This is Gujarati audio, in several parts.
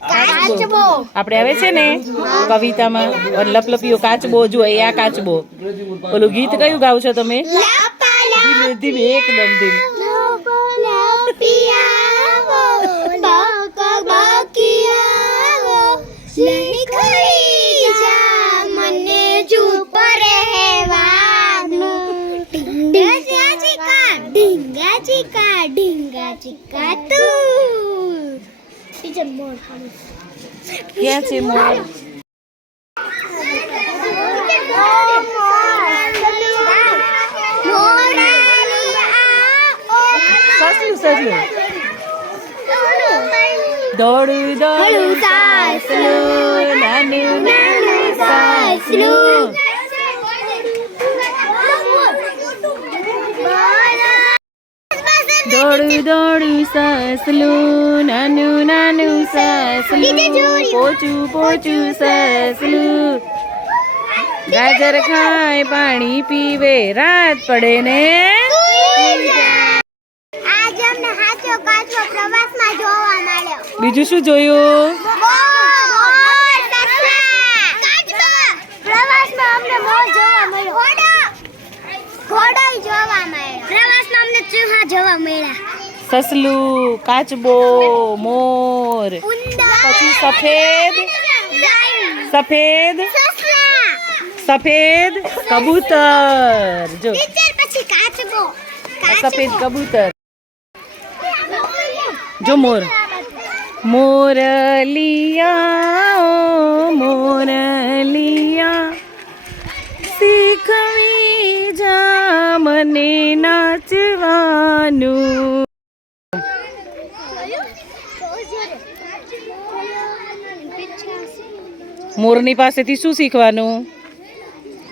કાચબો. આપણે આવે છે ને કવિતામાં લપલપીઓ કાચબો જો એ આ કાચબો. ઓલું ગીત કયું ગાવ છો તમે? ધીમે ધીમે એકદમ ધીમે. ઢીંગા ચીકા ઢીંગા ચીકા તું. ટીચર મોર ક્યાં છે મોર સસલું સસલું દોડું દોડું સાસલું નાનું નાનું સાસલું દોડું દોડું સસલું નાનું નાનું સસલું પોચું પોચું સસલું. ગાજર ખાય પાણી પીવે રાત પડે ને? બીજું શું જોયું? પ્રવાસમાં અમને મોર જોવા મળ્યો. ઘોડો. જોવા મળ્યો. જોવા મળ્યા. સસલું કાચબો મોર. પછી સફેદ. સફેદ. સફેદ કબૂતર. જો. પછી કાચબો. સફેદ કબૂતર. જો મોર. મોરલિયા ઓ મોરલિયા શીખવી જા મને મોરની પાસેથી શું શીખવાનું?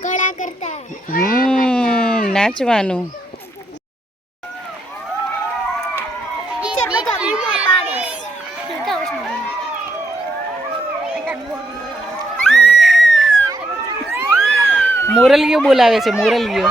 કળા કરતા. હમ નાચવાનું. મોરલિયો બોલાવે છે મોરલિયો